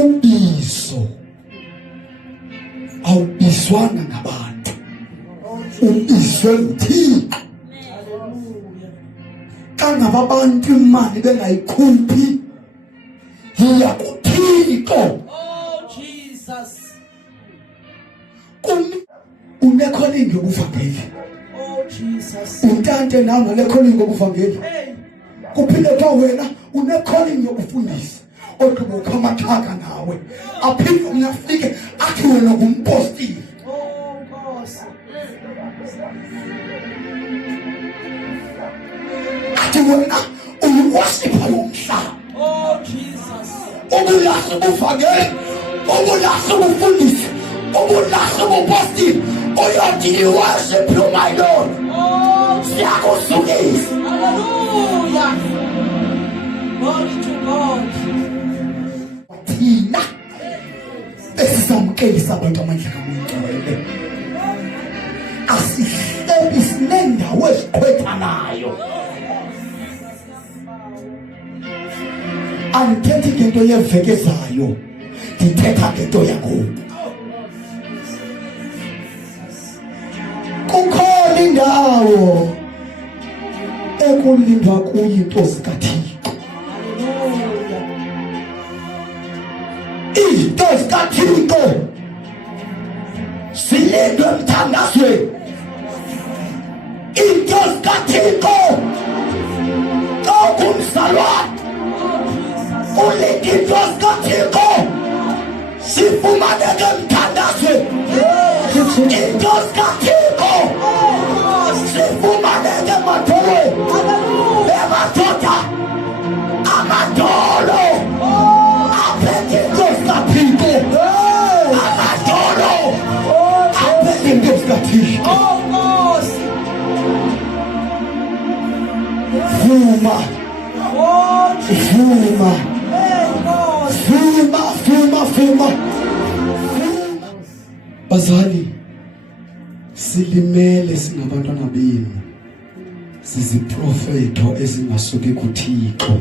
ubizo awubizwana ngabantu, ubizwe uThixo. Kangaba abantu imali bengayikhuphi yiya kuThixo. Oh Jesus. Unekholingi yobuvangeli. Oh Jesus. Untante nawe ngalekholingi yobuvangeli. Kuphinde kwa wena unekholingi yokufundisa. Oqhuba ukhamathaka nawe. Aphinde umnyafike athi wena ngumpostile. Oh Nkosi. Athi wena uyiworshipper yomhlaba. Oh Jesus. Ubulahle ubuvangeli, ubulahle ubufundisi, ubulahle ubupostile. Uyothi you worship you, my Lord. Oh, siyakusukisa. hallelujah. Glory to God. Thina esisamkelisa abantu amandla kaMngcwele. Asihlebi sinendawo esiqhwethanayo. Andithethi ngento yeveke ezayo, ndithetha ngento yangoku. Kukhona indawo ekulindwa kuyo into zikaThixo. Izinto zikaThixo zilindwe emthandazweni. Into zikaThixo kumzalwane ulinde into zikaThixo sifumaneke emthandazweni. Into zikaThixo sifumaneke emadolweni. Emadoda amadolo aphethe into zikaThixo. Amadolo aphethe into zikaThixo. Oh Nkosi. Vuma, Oh Jesus. vuma, Hey Nkosi. vuma. Bazali, silimele singabantwana benu. Siziprofetho ezingasuki kuThixo.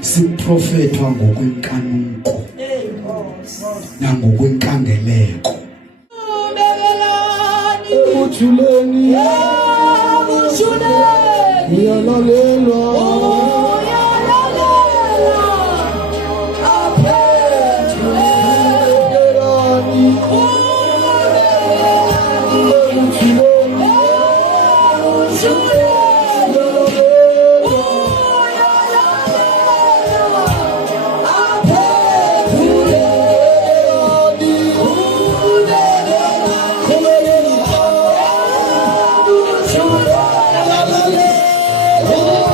Siprofethwa ngokwenkanuko Hey Nkosi. nangokwenkangeleko. Ubelelani. Uthuleni Uthuleni. uyalalelwa. Uyalalela. Aphethwe. Oh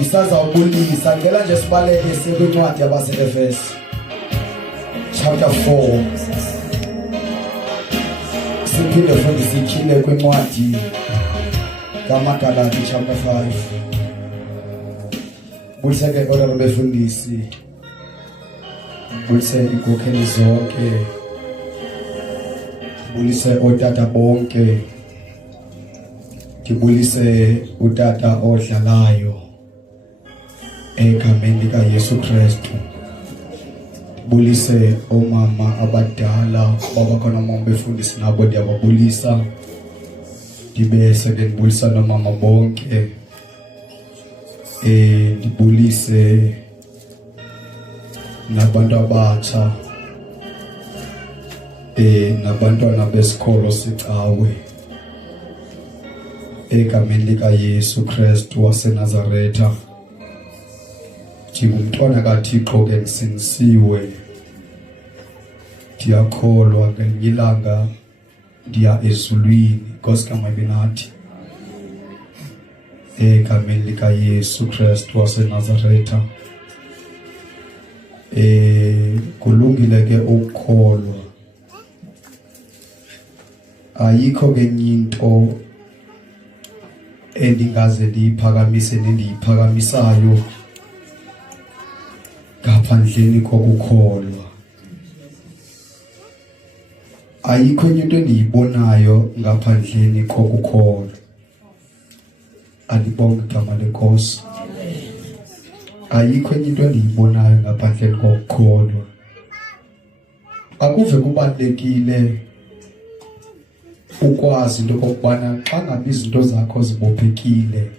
Isazawubulisa ngela nje sibaleke sekwincwadi yabase-Efeso chapter 4. Siphinde futhi sikhile kwincwadi kaMagalati chapter 5. Bulise-ke order befundisi, bulise inkokheli zonke, bulise otata bonke, ngibulise utata odlalayo egameni lika Yesu Kristu. Bulise omama abadala babakhona uma befundisi nabo ndiyababulisa. Ndibese ke ndibulisa nomama bonke. Ndibulise nabantu abatsha nabantwana besikolo sicawe egameni lika Yesu Kristu waseNazaretha. Njengomntwana kaThixo ke ngisinisiwe, ndiyakholwa ngelinye ilanga ndiya ezulwini. Nkosi kaMabinathi, egameni lika Yesu Kristu waseNazaretha. Kulungile ke ukukholwa, ayikho ke into endingaze ndiyiphakamise nendiyiphakamisayo ngaphandleni kokukholwa. Ayikho into endiyibonayo ngaphandleni kokukholwa. Alibonge igama lenkosi. Ayikho into endiyibonayo ngaphandleni kokukholwa. Akuve kubalekile ukwazi into kokubana xa ngabe izinto zakho zibophekile,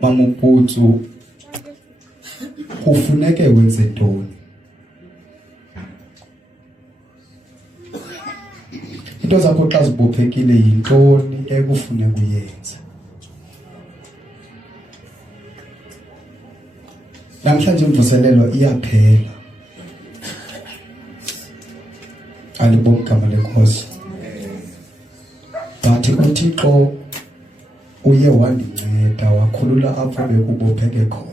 Mama Mputsu, kufuneke wenze ntoni? Into zakho xa zibophekile yintoni ekufuneka uyenze? Namhlanje imvuselelo iyaphela. Alibonge igama lenkosi. But uThixo uye wandinceda wakhulula apho bekubopheke khona.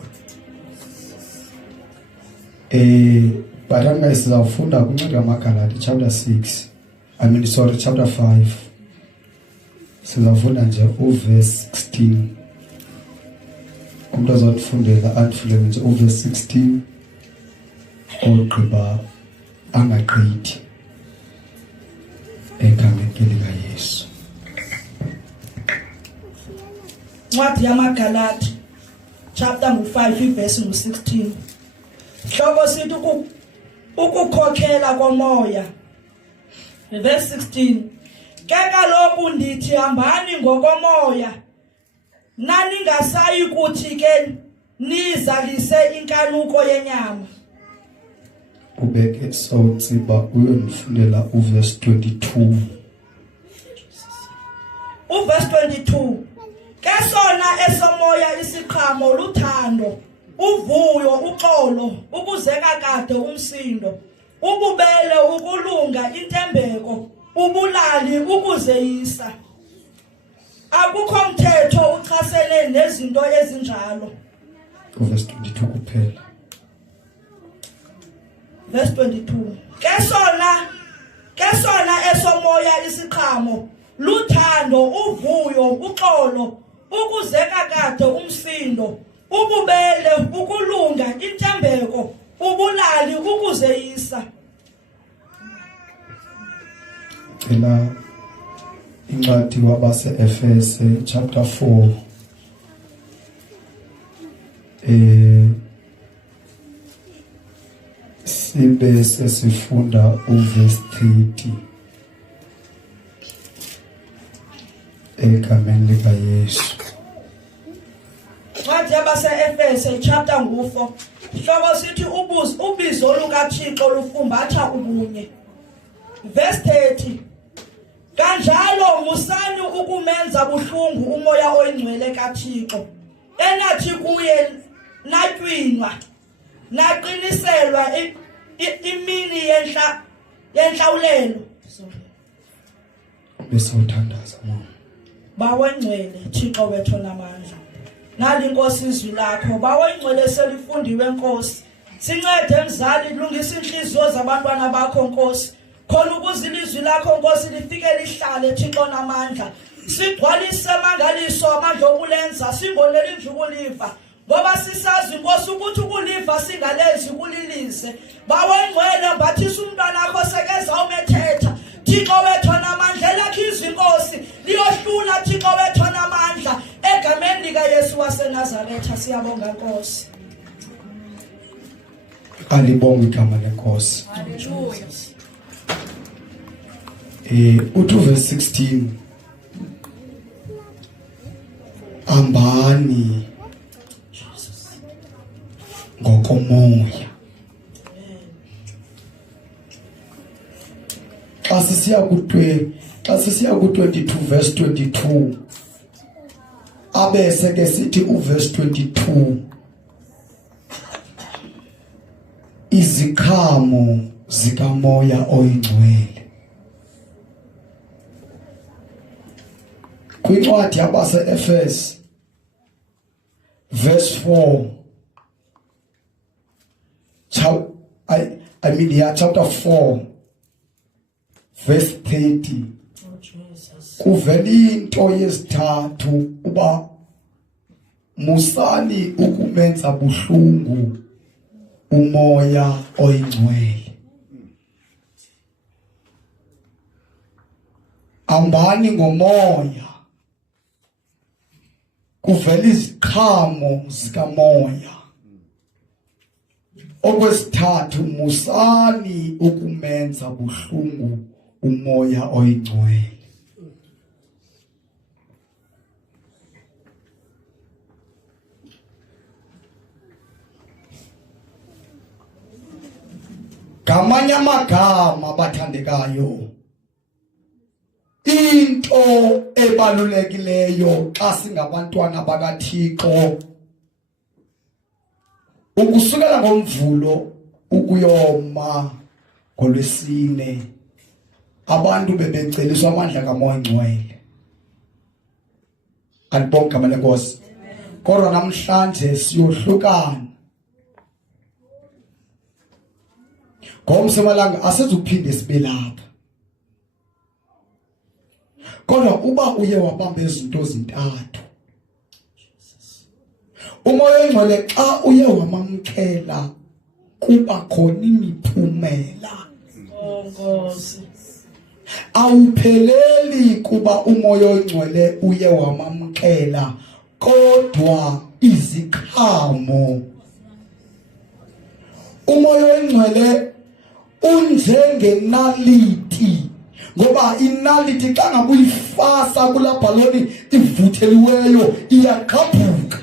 But sizawufunda kwincwadi kaMagalati chapter 6. Chapter 5. Sizawufunda nje uverse 16. Umuntu azawufundela andifundele nje uverse 16 ogqiba angagqithi egameni lika Yesu. Ncwadi yamaGalati chapter 5 verse 16. Hloko sithi ukukhokhela komoya. Verse 16. Ke kaloku ndithi hambani ngokomoya, naningasayi kuthi ke nizalise inkanuko yenyama. Ubeke sawutsiba uyonifundela uverse 22. Uverse 22. Ke sona esomoya isiqhamo luthando, uvuyo, uxolo, ukuzeka kade umsindo, ububele, ukulunga, intembeko, ubulali, ukuzeyisa. Akukho mthetho uchasene nezinto ezinjalo. Verse 22 kuphela. Verse 22. Ke sona esomoya isiqhamo luthando, uvuyo, uxolo, ukuzeka kade umsindo, ububele, ukulunga, intembeko, ubulali, ukuzeyisa. Cela incwadi wabase-Efese chapter 4. Sibe sesifunda uverse 30 egameni lika Yesu. Ncwadi yabase-Efese chapter 4. Hloko sithi ubizo lukaThixo lufumbatha ubunye. Verse 30. Kanjalo musani ukumenza buhlungu umoya oyingcwele kaThixo, enathi kuye natywinwa naqiniselwa imini yenhlawulelo. Besawuthandaza mama. bawengcwele Thixo wethu onamandla nali inkosi izwi lakho bawengcwele selifundiwe Nkosi sincede mzali lungisa inhliziyo zabantwana bakho Nkosi khona ukuze ilizwi lakho Nkosi lifike lihlale Thixo onamandla sigcwalise amangaliso amandla okulenza singonele injukuliva ngoba sisazi Nkosi ukuthi ukuliva singalenzi kulilise bawengcwele mbathisa umntwana wakho sekeza umethetha Thixo wethu onamandla lakho izwi Nkosi liyohlula Thixo wethu onamandla egameni lika Yesu waseNazaretha siyabonga Nkosi alibonga igama lenkosi haleluya uthi verse 16 ambani ngokomoya xa sisiya ku 22 verse 22 abese ke sithi uverse 22 izikhamo zikamoya oyingcwele kwincwadi yabase Efes verse 4 chapter 4 verse 30 kuvela into yesithathu uba musani ukumenza buhlungu umoya oyingcwele ambani ngomoya kuvela iziqhamo zikamoya okwesithathu musani ukumenza buhlungu umoya oyingcwele ngamanye amagama bathandekayo into ebalulekileyo xa singabantwana bakaThixo ukusukela ngoMvulo ukuyoma ngoLwesine abantu bebeceliswa amandla kaMoya Ngcwele alibonga igama lenkosi kodwa namhlanje siyohlukana ngomsemalanga asezuphinde sibe lapha kodwa uba uye wabamba izinto ezintathu umoya oyingcwele xa uye wamamkela kuba khona imiphumela Nkosi awupheleli kuba umoya oyingcwele uye wamamkela kodwa izikhamo umoya oyingcwele unjengenaliti ngoba inaliti xa ngabe uyifasa kula bhaloni ivutheliweyo iyagqabhuka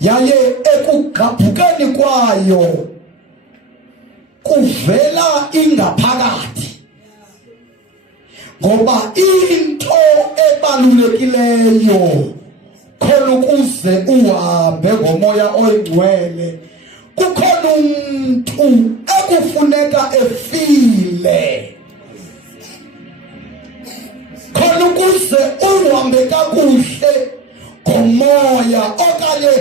yaye ekugqabhukeni kwayo kuvela ingaphakathi ngoba into ebalulekileyo khona ukuze uhambe ngomoya oyingcwele kukhona umuntu ekufuneka efile khona ukuze uhambe kakuhle ngomoya okanye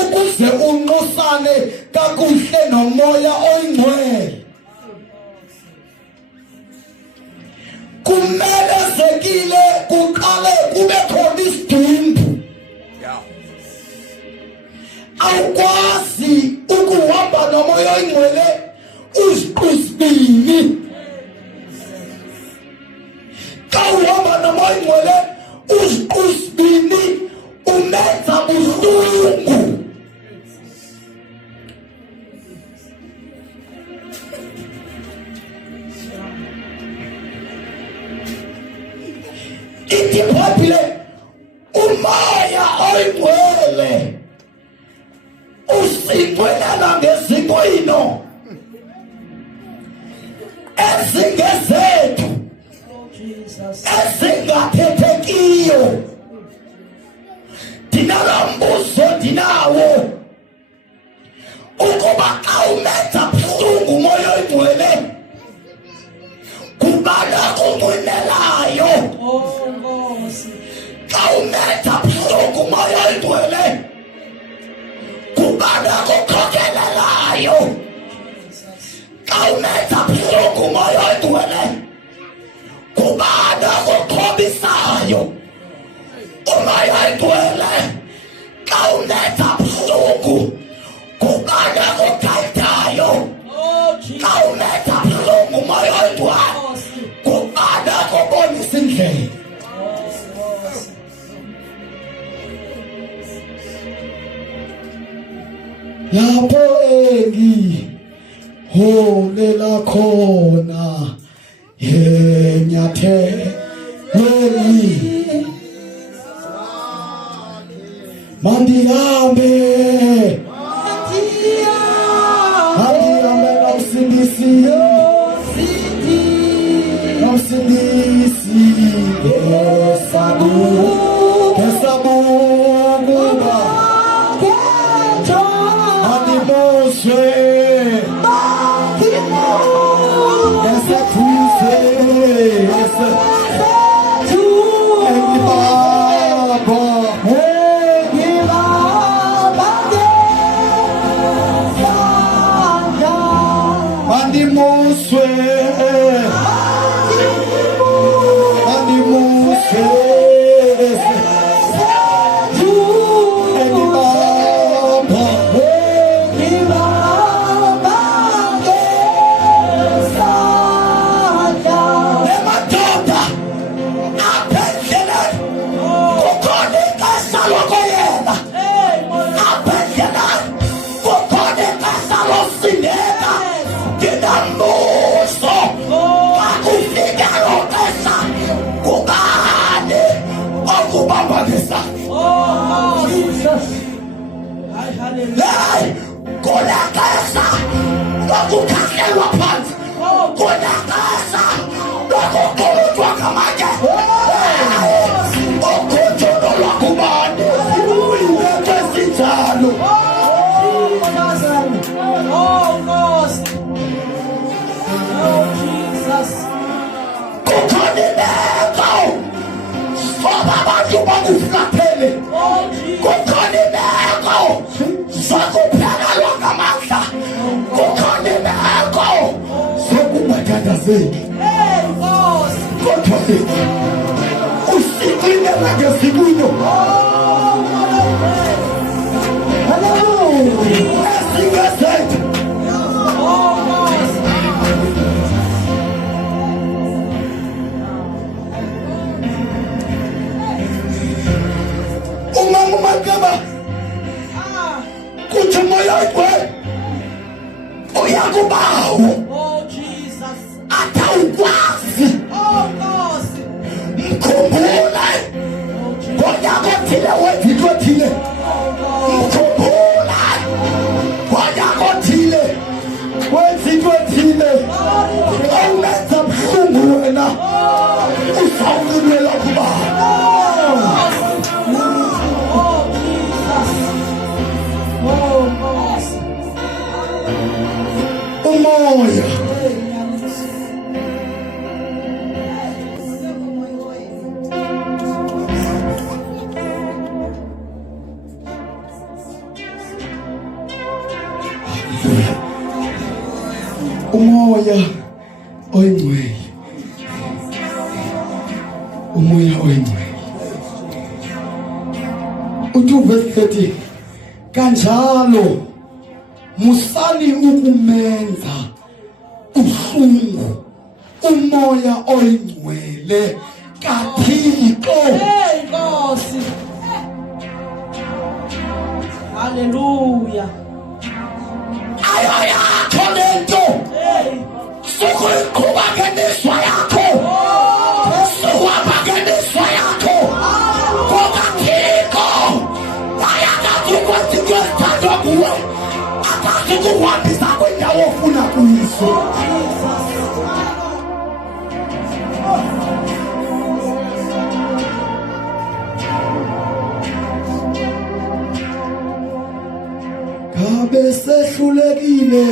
ukuze unqosane kakuhle nomoya oyingcwele kumele zekile kuqale kube khona isidumbu awukwazi ukuhamba nomoya oyingcwele uziqusibini xa uhamba nomoya oyingcwele uziqusibini umenza buhlungu ithi iBhayibhile umoya oyingcwele usigwelela ngezikwino ezingezethu ezingathethekiyo ndinalombuzo ndinawo ukuba xa umenza buhlungu umoya oyingcwele kubana kunqwenelayo Kawunetha buhlungu umoya oyingcwele. Kubana kukhokelelayo. Kawunetha buhlungu umoya oyingcwele. Kubana kukhobisayo. Umoya oyingcwele. Kawunetha buhlungu. Kubana kukhathayo. Kawunetha buhlungu umoya oyingcwele. Kubana kubonisa indlela. Lapho engiholela khona enyathelweni mandihambe nawusindisi ngesabukuba Kolakasa, lokukhakelwa phansi. Kolakasa, lokukhulutwa ngamanye. Ukhunjulo lwakubani, kwesinjalo. Kukhona imeko, soba abantu bakuflaphele. Kukhona imeko, sokuphelelwa ngamandla. Kukhona imeko, sokungathandazeki. Kodwa usiqinela ngesibulo. Esingazetha. Umama uMagaba kuthi umoya oyingcwele uyakubawo. Atawukwazi mkhumbule ngonyaka othile wenza into ethile. Mkhumbule ngonyaka othile wenza into ethile. Awulenza buhlungu wena usawulilwela kuba umoya. Umoya oyingcwele. Umoya oyingcwele. Uthi verse 30 kanjalo musani ukumenza uhlungu umoya oyingcwele kaThixo. Nkosi. Hallelujah. Ayakho lento sokuyiqhuba ngendiswa yakho. Sokuhamba yakho kokaThixo. Ayakathi ukwenza into ezithandwa kuwe. Akathi ukuhambisa kwindawo ofuna kuyiso. Kabe sehlulekile.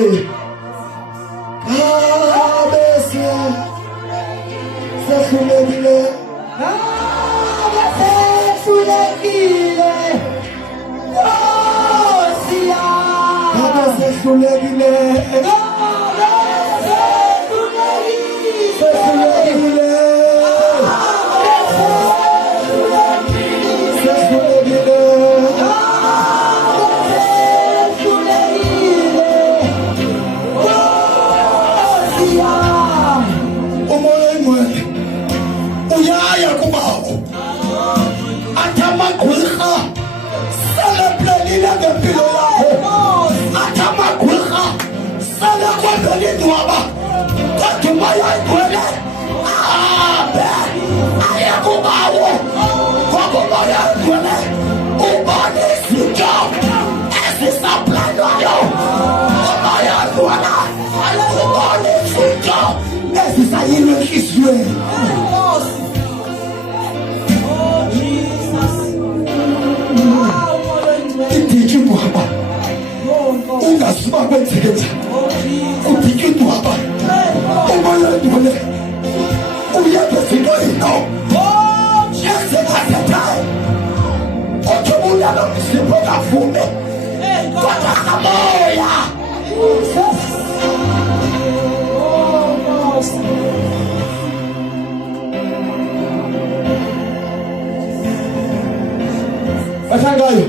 Kabe sehlulekile. Kabe sehlulekile. Bathangayo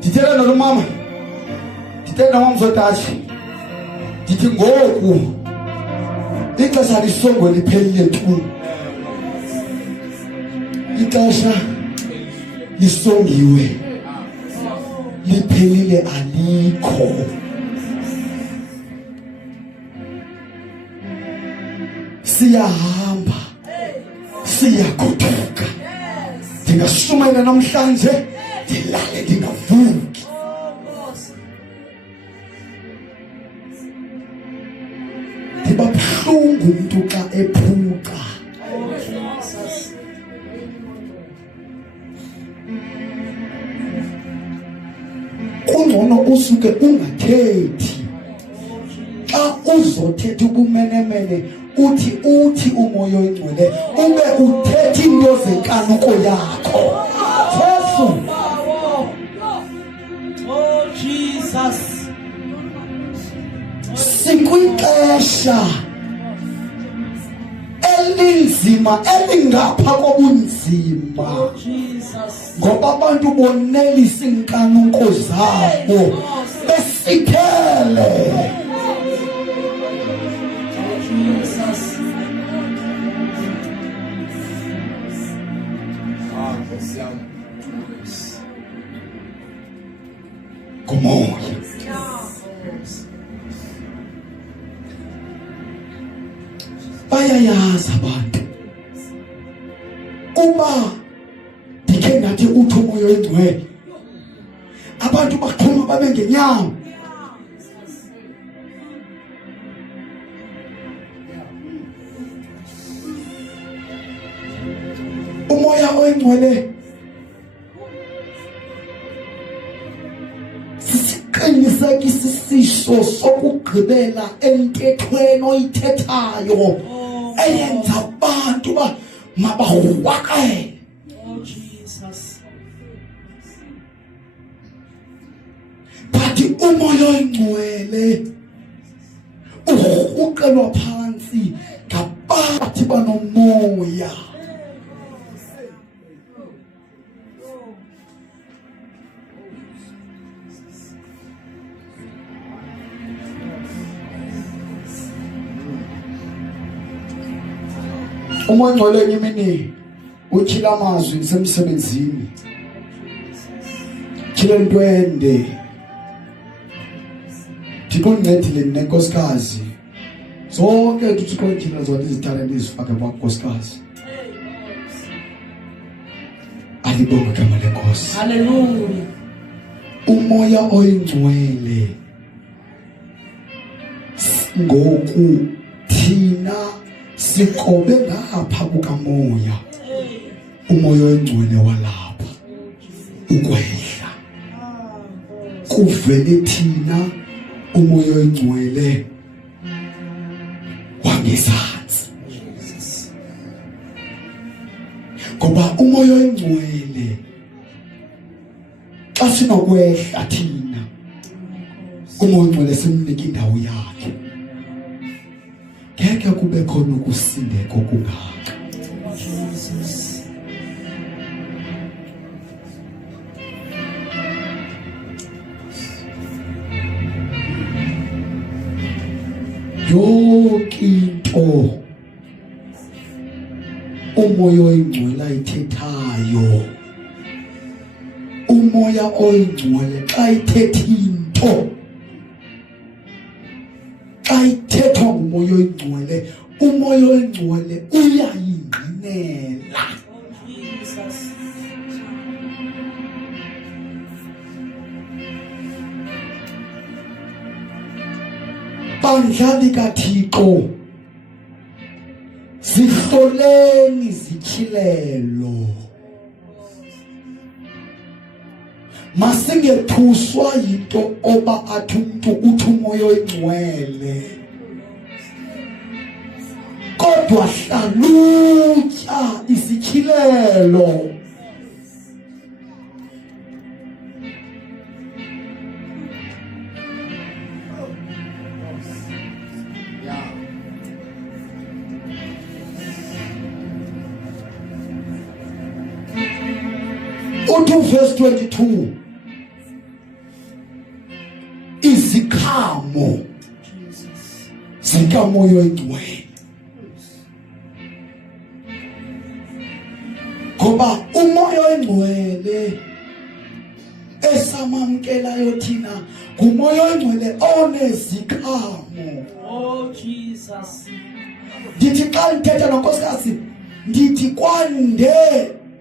Dithela nomama Dithela nomamzotashi Dithi ngoku ixesha lisongo liphelile tu ixesha lisongiwe liphelile alikho siyahamba siyagoduka ndingashumayela namhlanje ndilale ndingavuki ndiba buhlungu umuntu xa ephuka kungcono usuke ungathethi xa uzothetha ubumenemene uthi umoya oyingcwele ube uthetha into zenkanuko yakho Jesu Oh Jesus sikwixesha elinzima elingapha kobunzima ngoba abantu bonelisa inkanuko zabo besithele Kumoya bayayazi abantu uba ndikhe ngathi uthi umoya oyingcwele abantu baqhuma babe ngenyawo umoya oyingcwele sisiqinisekisa isisho sokugqibela entethweni oyithethayo eyenza abantu mabahwakele Jesus bathi umoya oyingcwele uhuqelwa phansi ngabathi banomoya umoya oyingcwele yimini utyhila amazwi ndisemsebenzini tyhila ntwende ndikundincedile nenkosikazi zonke uthixo zona izithanda ndizifake kwankosikazi alibonge igama lenkosi haleluya umoya oyingcwele ngoku thina sikobe ngapha kukamoya umoya oyingcwele walapha ukwehla kuvele thina umoya oyingcwele wangezantsi ngoba umoya oyingcwele xa sinokwehla thina umoya oyingcwele simnika indawo yakhe ngeke kube khona ukusindeka okungaka. yonke into umoya oyingcwele ayithethayo, umoya oyingcwele xa ithetha into, xa ithethwa ngumoya oyingcwele, umoya oyingcwele uyayingqinela. Bandlali kaThixo, zihloleni zityhilelo, masingethuswa yinto oba athi umntu uthi umoya oyingcwele, kodwa hlalutya isityhilelo. Uthi verse 22 izikhamo zikamoya oyingcwele, ngoba umoya oyingcwele esamamkelayo thina ngumoya oyingcwele onezikhamo. Oh Jesus, ndithi xa ndithetha nonkosikazi ndithi kwande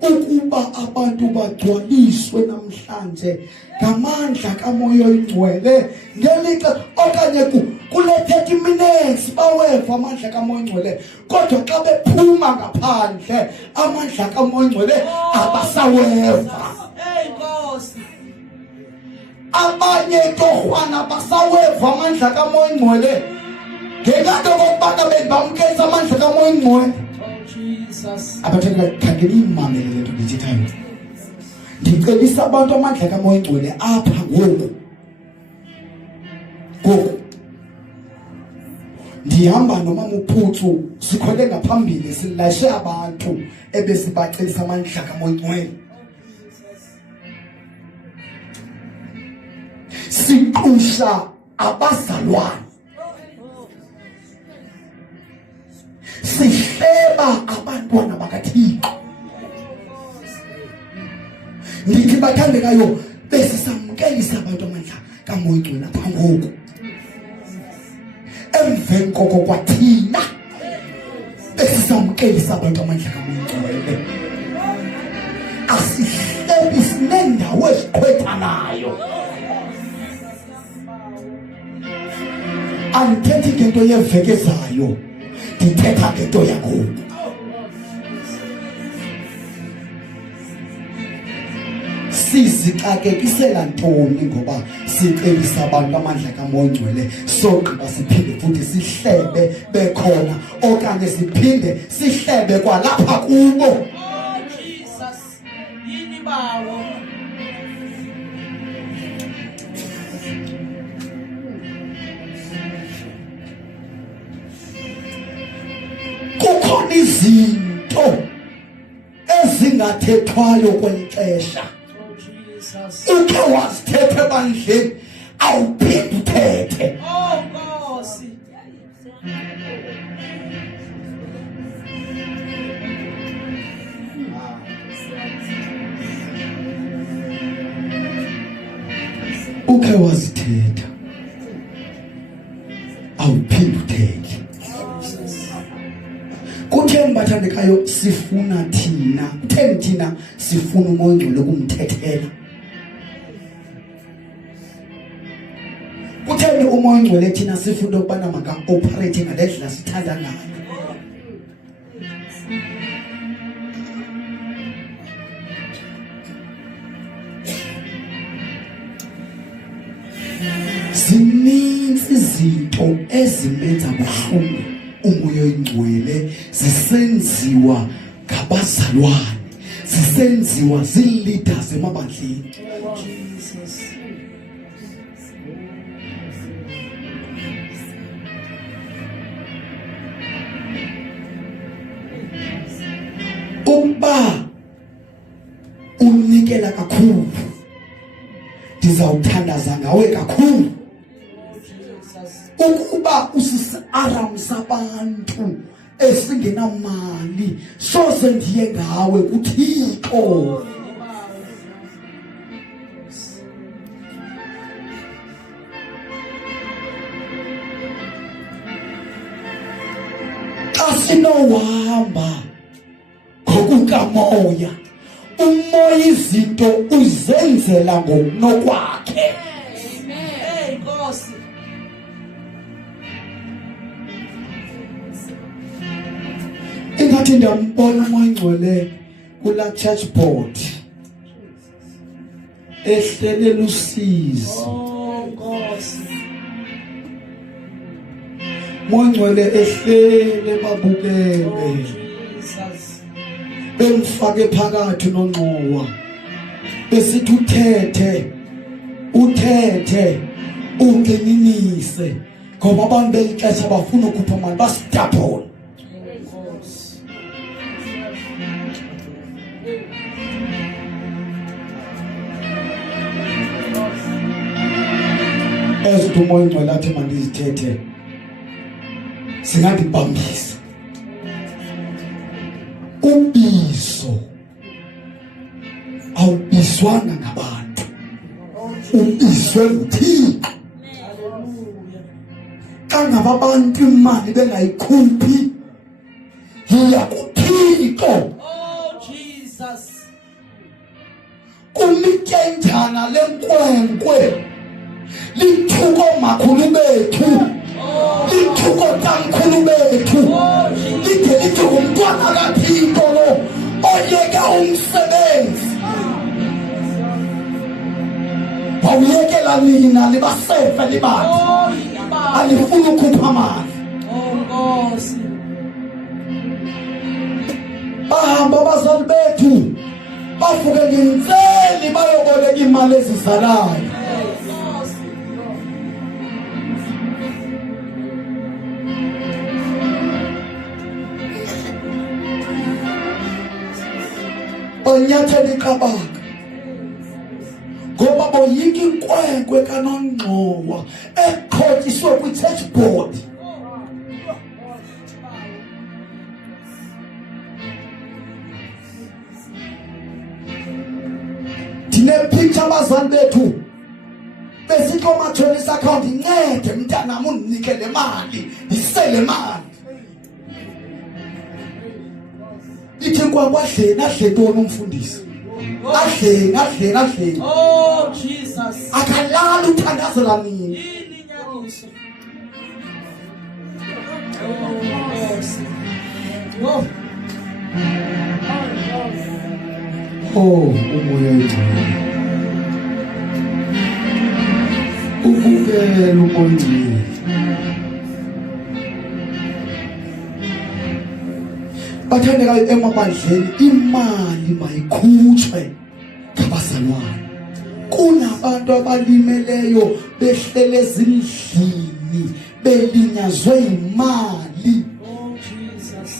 ukuba abantu bagcwaliswe namhlanje ngamandla kamoya oyingcwele ngelixa okanye kule 30 minutes baweva amandla kamoya oyingcwele, kodwa xa bephuma ngaphandle amandla kamoya oyingcwele abasaweva. Nkosi, abanye torhwana basaweva amandla kamoya oyingcwele ngenkathi okokubana bebamkelisa amandla kamoya oyingcwele. Abathanda khangela imamele lento ndithethayo. Ndicebisa abantu amandla kamoya oyingcwele apha ngoku. Ndihamba nomama uPhuthu sikhwele ngaphambili silashe abantu ebesibacebisa amandla kamoya oyingcwele. Siqusha abazalwane, sihleba abantwana bakaThixo. Ndithi bathandekayo besisamkelisa abantu amandla kamoya oyingcwele apha ngoku. Emveni koko kwathina besisamkelisa abantu amandla kamoya oyingcwele. Asihlebi sinendawo eziqhwethanayo. Andithethi ngento yeveki ezayo, ndithetha ngento yangoku. Sizixakekisela ntoni ngoba sicebisa abantu amandla kamoya oyingcwele sogqiba siphinde futhi sihlebe bekhona, okanye siphinde sihlebe kwalapha kubo? oh Jesus, yini bawo? Kukhona izinto ezingathethwayo kweli xesha. Ukhe wazithetha ebandleni awuphinde uthethe. Oh Nkosi, ukhe wazithetha awuphinde uthethe. Kutheni bathandekayo sifuna thina, kutheni thina sifuna umoya oyingcwele kumthethela? Kutheni umoya oyingcwele thina sifuna ukubana maka-operate ngalendlela sithanda ngayo? Zininzi izinto ezimenza buhlungu umoya oyingcwele zisenziwa ngabazalwane. zisenziwa zii-leaders emabandleni. Jesus. Ukuba unikela kakhulu ndizawuthandaza ngawe kakhulu. Ukuba usisi-aram sabantu esingenamali soze ndiye ngawe kuThixo. Xa sinohamba ngokukamoya, umoya izinto uzenzela ngokunokwakhe. Hey Nkosi. Ingathi ndiyambona umoya ingcwele kula church board ehlele lusizi. Oh Nkosi. Umoya ingcwele ehlele babukele. Jesus. Bemfake phakathi noNgcowa besithi uthethe ungeninise ngoba abantu belixesha bafuna ukukhupha amali basidabhole. Ezithi umoya ingcwele athi mandizithethe singandibambisa. Ubizo awubizwana ngabantu, ubizwe nguThixo. Xa ngaba abantu imali bengayikhuphi yiya kuThixo. Oh Jesus. Kumityenjana lenkwenkwe lithuko makhulu bethu, lithuko tamkhulu bethu, lide lithi ngumntwana kaThixo lo oyeke umsebenzi. Wawuyekela nina libasefe libathi alifuni ukhupha amali. Oh Nkosi. Bahamba abazali bethu bavuke ngentseni bayoboleka imali ezizalayo. Onyathela iqabaka ngoba boyika inkwenkwe kaNongxowa ekhotyiswe kwi-church board. Ndinepicture abazali bethu besithi omatshonisa account, incede mntanam undinike le mali ndisele mali. Ithi kwakwadleni adletoni umfundisi, adleni. Oh Jesus. Akalala uthandazela nini. Yini inyaniso? Oh Nkosi. Oh. Umoya ingcwele ubukele umoya ingcwele. Bathandekayo emabandleni, imali mayikhutshwe ngabazalwane. Kunabantu abalimeleyo behlele ezindlini belinyazwe imali. Oh Jesus.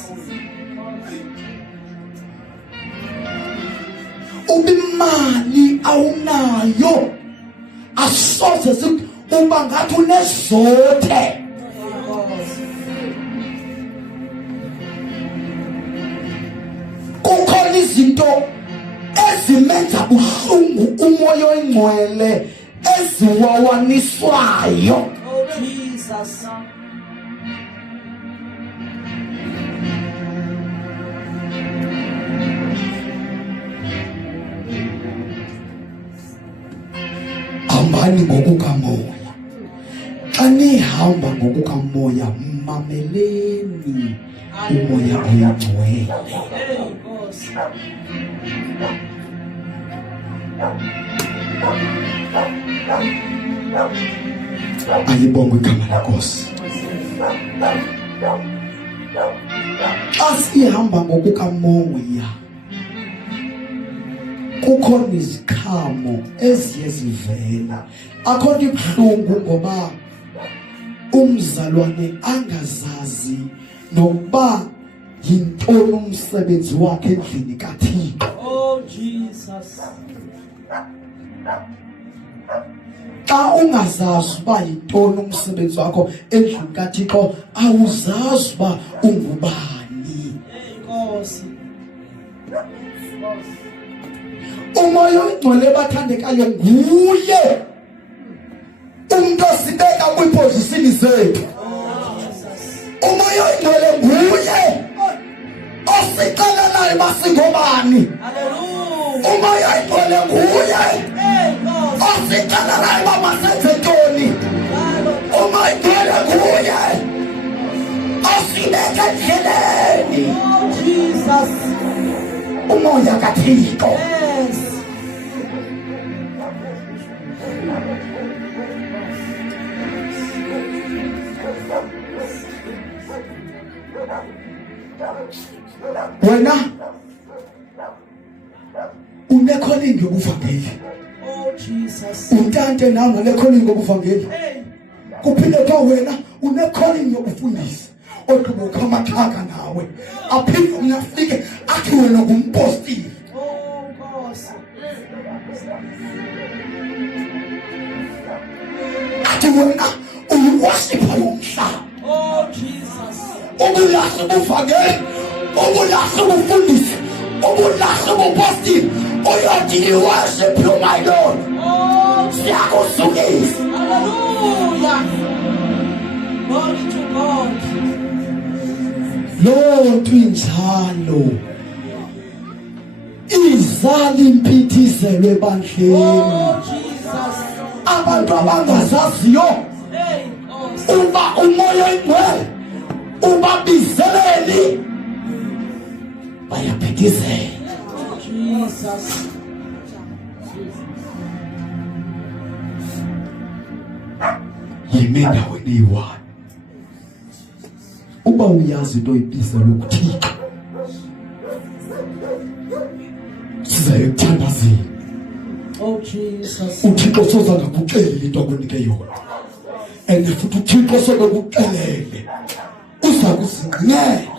Ubimali awunayo asoze uba ngathi unezothe. Kukhona izinto ezimenza buhlungu umoya oyingcwele eziwawaniswayo. Oh Jesus. Hambani ngokukamoya. Xa nihamba ngokukamoya mameleni umoya oyingcwele. Alibongwe igama leNkosi. Xa sihamba ngokukamoya kukhona izikhamo eziyezivela akhona ibhlungu ngoba umzalwane angazazi nokuba yintoni umsebenzi wakhe endlini kaThixo. Oh Jesus. Xa ungazazi uba yintoni umsebenzi wakho endlini kaThixo awuzazi uba ungubani. Inkosi. Umoya oyingcwele bathandekayo nguye umuntu osibeka kwiposition zethu. Umoya oyingcwele nguye osixelelayo basingobani. Hallelujah. Umoya oyingcwele nguye osixelelayo basenze ntoni. Umoya oyingcwele nguye osibeka endleleni. Oh Jesus. Umoya kaThixo. Yes. Wena unekholingi yobuvangeli. Oh Jesus. Untante nawe unekholingi yobuvangeli. Hey. Kuphinde kwa wena unekholingi yokufundisa. Oqhuba ukhamathaka nawe. Aphinde uyafike athi wena ngumpostile. Oh Nkosi. Athi wena uyiworshipper yomhlaba. Oh Jesus. Ubulahle ubuvangeli, ubulahle ubufundisi, ubulahle ubupostile. Uyathi worship you my Lord. Oh Siyakusukisa. hallelujah. Glory to God. Lonto injalo izali impithizelo ebandleni. Oh Jesus. Abantu abangazaziyo Hey Nkosi. uba umoya oyingcwele ubabizeleli bayaphithizela. Jesus. Yime endaweni eyi-1 uba uyazi into oyibizela ukuThixo sizayekuthandazela. Oh Jesus. uThixo soza ngakuxelela into akunike yona and futhi uThixo sobe kuxelele uza kuzingqinela.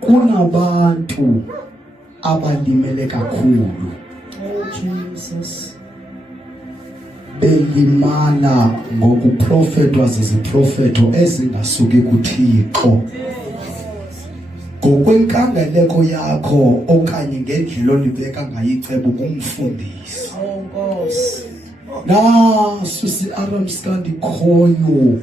Kunabantu abalimele kakhulu Oh Jesus. belimala ngokuprofetwa ziziprofeto ezingasuki kuThixo ngokwenkangeleko yakho okanye ngendlela olibeka ngayo icebo kumfundisi. Oh Nkosi. Nasu si-Aramskandi khoyo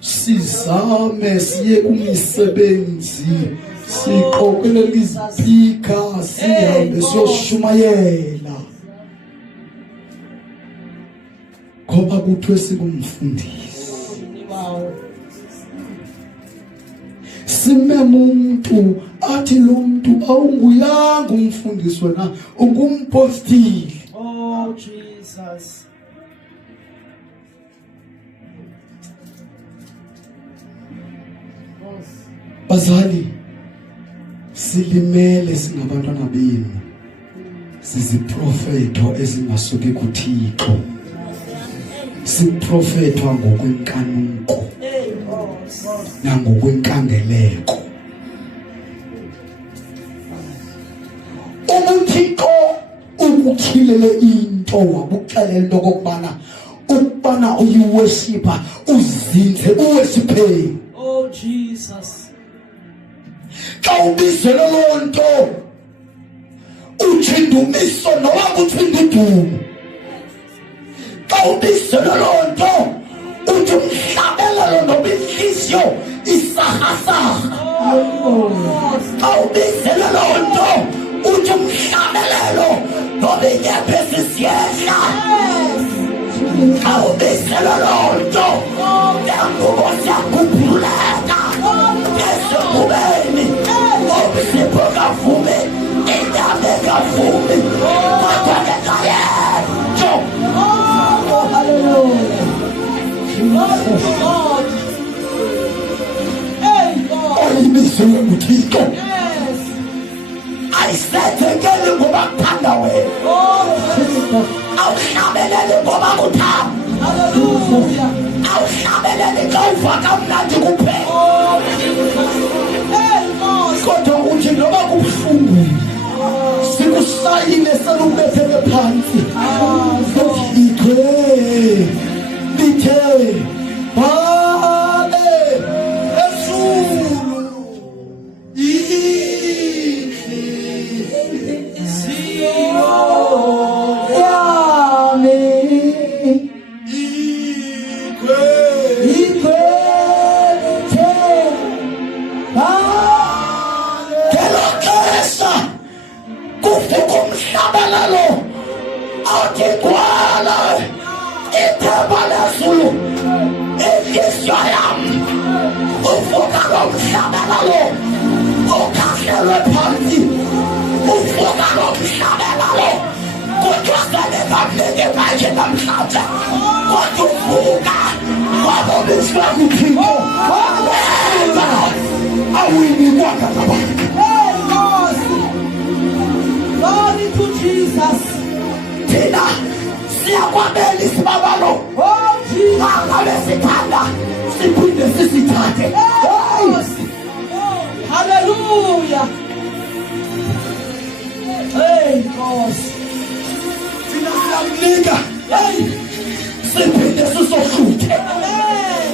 sizame siye kumisebenzi siqokelela izipika sihambe siyoshumayela ngoba kuthiwe sikumfundisi. Wow. Simeme umuntu athi lo muntu awunguyanga umfundisi wena ungumpostile. Oh Jesus. Bazali silimele singabantwana benu siziprofeto ezingasuki kuThixo siprofetwa ngokwenkanuko Hey Nkosi. nangokwenkangeleko. uThixo ukukhilele into wabuxelela into ukubana uyiworshipa uzinze uworshipeni. Oh Jesus. Xa ubizele loo nto uthindumiso noba kuthinda udumo. Xa ubizele loo nto uthi umhlabelelo noba inhliziyo isahasaha. Xa ubizele loo nto uthi umhlabelelo noba inyembezi ziyehla. Xa ubizele loo nto lengubo ziyakhuphuleka esifubeni obisipho kavumi inyama kavumi kodwa ngekayento. Oh hallelujah. Glory to God. wenziwe nguThixo. Ayisethekeli ngoba kuthanda wena. Awuhlabeleli ngoba kuthanda. Awuhlabeleli xa uva kamnandi kuphela. Kodwa uthi noba kubuhlungu sikusayile selubethele phansi. Lithe Bale ezulu inhliziyo yami ikwethe ngelo xesha kufika umhlabalalo othi gwala ithemba lezulu inhliziyo yami uvuka lomhlabalalo ukhahlelwe phansi uvuka lomhlabalalo kuthwasele kamnike manje namhlanje kodwa uvuka wabobiswa kuThixo wenza awuyikwanga ngabantu. Glory to Jesus. Thina siyakwamela isibabalo mangabe sithanda siphinde sisithathe. Hallelujah. Hey, Nkosi. Thina siyakunika siphinde sisohluthe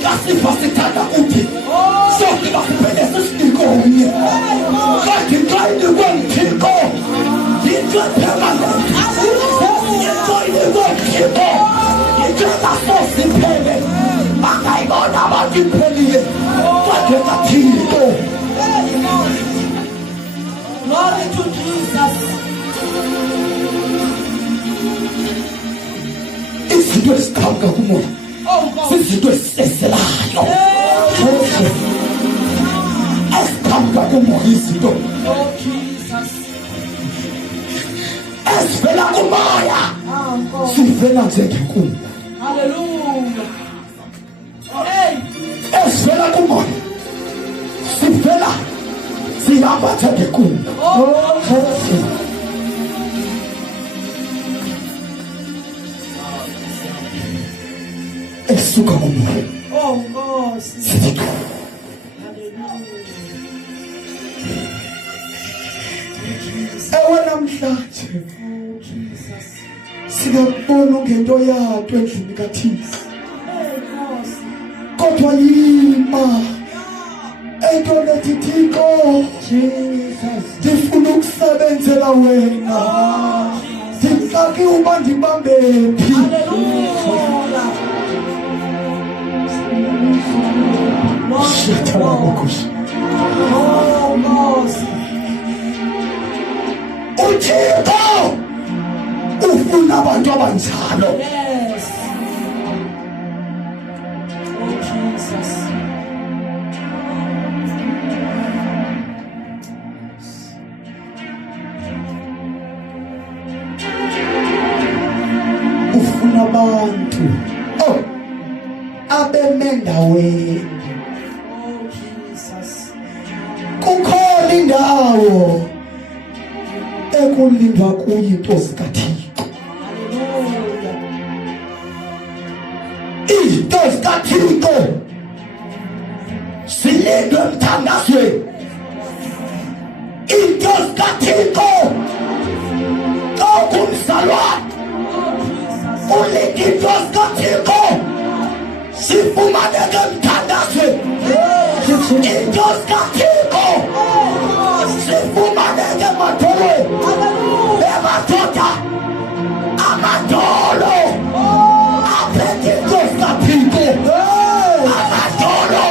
kasifa sithanda uthi sonke basiphinde sisinike omnye kanti xa inikwe nguThixo yinto permanent. Yinto inikwe nguThixo yinto engasosiphele bangayibona abantu iphelile kodwa kaThixo. Glory to Jesus. Izinto eziqhamuka kumoya zizinto eziseselayo eziqhamuka kumoya. Izinto ezivela kumoya zivela njengenkungu. Hallelujah. Ezivela kumoya zivela zihamba njengenkungu. Esuka kumoya Nkosi. zithi ewe namhlanje singakubona ngento yato endlini kaThixo kodwa yima ento lethi Thixo ndifuna ukusebenzela wena ndimxake uba ndibambephi. uThixo ufuna abantu abanjalo. Yes. Oh, Jesus. Ufuna abantu abemendaweni. Oh, Jesus. Kukhona indawo ekulindwa kuyo intosi kaThixo. Hallelujah. Intosi kaThixo silindwe emthandazweni. Intosi kaThixo xa ungumzalwane ulinde intosi kaThixo sifumaneke emthandazweni. Intosi kaThixo sifumaneke emadolweni. Emadoda amadolo aphethe intosi kaThixo. Amadolo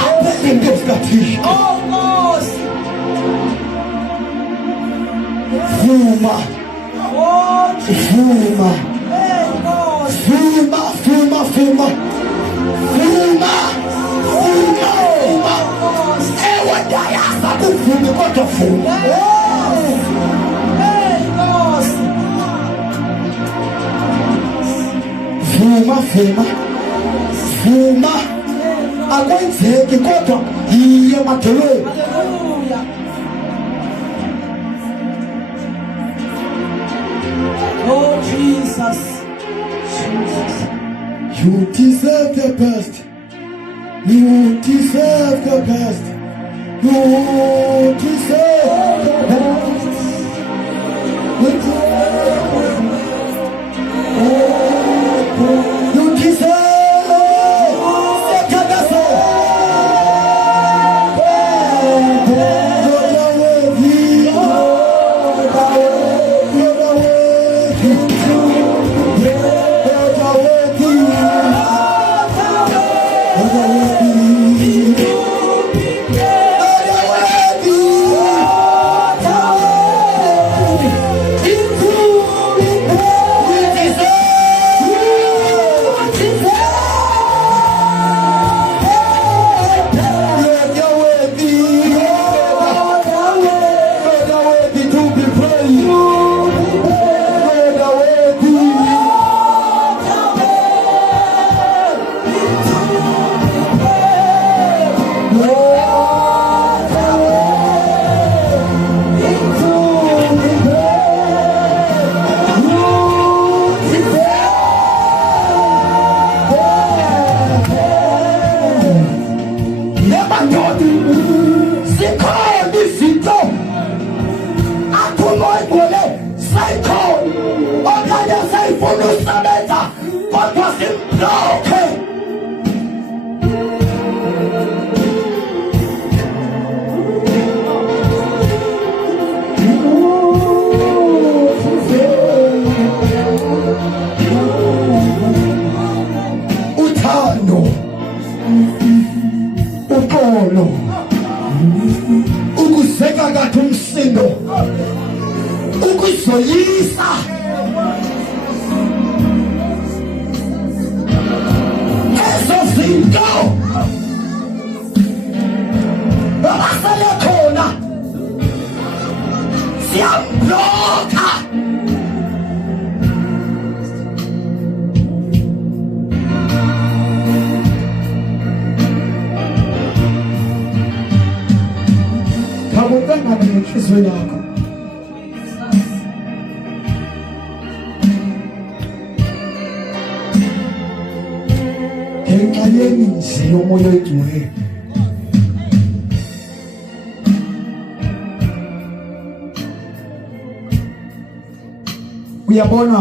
aphethe intosi kaThixo. Vuma vuma vuma vuma vuma vuma vuma vuma. Ewe ndayasa kuvuma kodwa vuma. Vuma vuma vuma akwenzeki kodwa yiye emadolweni. Hallelujah. Oh Jesus. You deserve the best. You deserve the best. You deserve the best. You deserve ukuzeka kathi umsindo ukuzoyisa ezo zinto abasele khona siyambloka Kabukanga nenhliziyo yakho ngenxaleni nje yomoya oyingcwele uyabona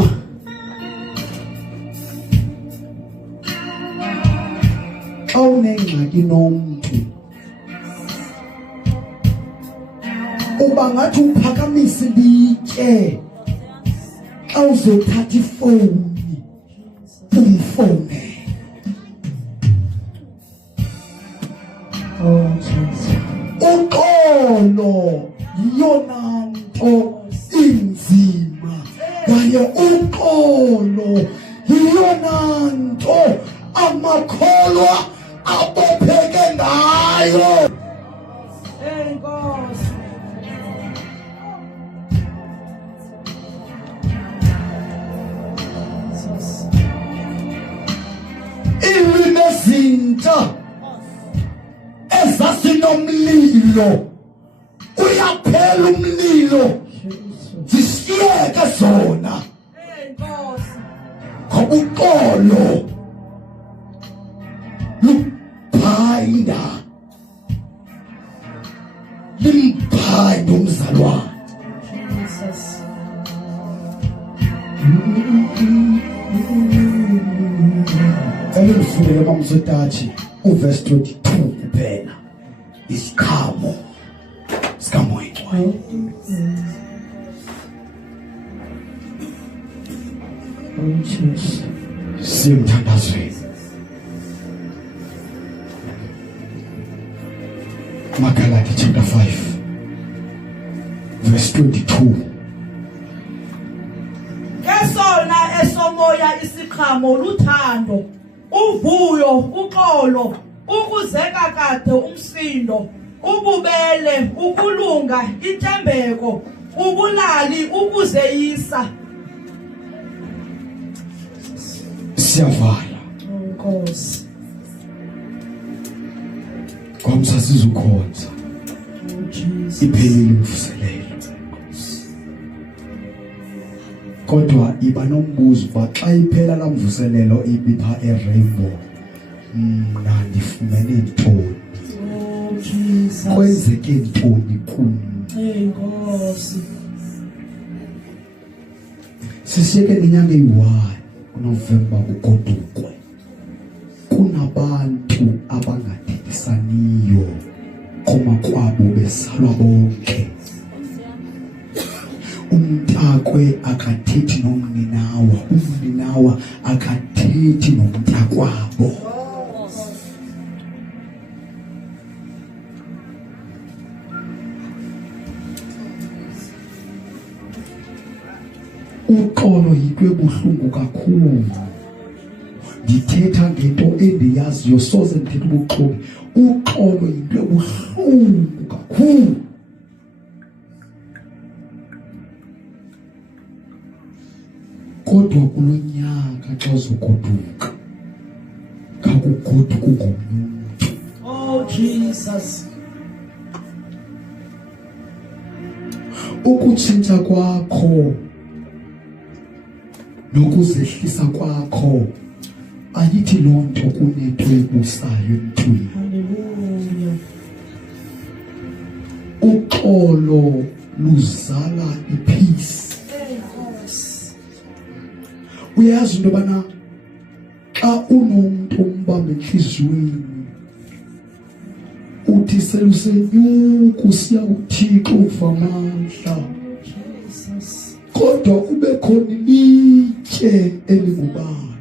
xa unengxaki nomuntu uba ngathi uphakamisa ilitye xa uzothatha ifoni umfone. Oh Jesus. Uxolo yiyona nto inzima yaye uxolo yiyona nto amakholwa abopheke ngayo. Enkosi. Inezinto ezasinomlilo uyaphela umlilo zisiyeke zona Enkosi. ngoba uxolo luphinda limphinda umzalwane. Jesus. Elifundele mamsotathi uverse 22 kuphela isikhamo sikamoya. Simthandazweni Makaladi chapter 5 verse 22. Esona esomoya isiqhamo luthando, uvuyo, uxolo, ukuzeka kade umsindo, ububele, ukulunga, intembeko, ubulali, ukuzeyisa. Siyavala. Nkosi. kwamsasizukhonza iphelile imvuselelo. Kodwa iba nombuzo uba xa iphela la mvuselelo ibipha eRainbow, mna ndifumene ntoni? Kwenzeke ntoni kum? Nkosi. Sisiyeke nenyanga eyi-1 kuNovemba kugodukwe. Kunabantu abangathethisaniyo komakwabo besalwa bonke. Umntakwe akathethi nomninawa, umninawa akathethi nomntakwabo. Uxolo yinto ebuhlungu kakhulu. Ndithetha ngento endiyaziyo, soze ndithethe ubuxoki. Uxolo yinto ebuhlungu kakhulu. Kodwa kulo nyaka xa uzogoduka, kakugoduka ungomntu. Oh Jesus. Ukutshintsha kwakho nokuzehlisa kwakho ayithi loo nto kunento ebusayo emntwini. Hallelujah. Uxolo luzala ipeace. Uyazi into yobana xa unomntu ombamba entliziyweni uthi selusenyuka usiya kuThixo uva amandla, kodwa kube khona ilitye elingubani.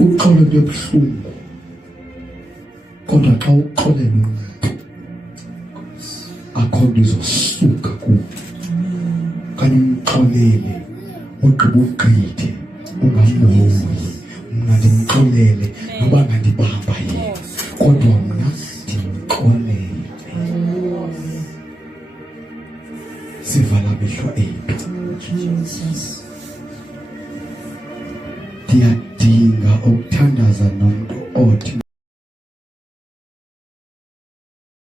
Uxolo into ebuhlungu, kodwa xa uxolela umntu akho nto izosuka kuwe. Kanye umxolele ugqiba ugqithe ungamhoyi. Mna ndimxolele noba ngandibamba yena, kodwa mna ndimxolele. Sivala amehlo ethu. Ndiyadinga ukuthandaza nomntu othi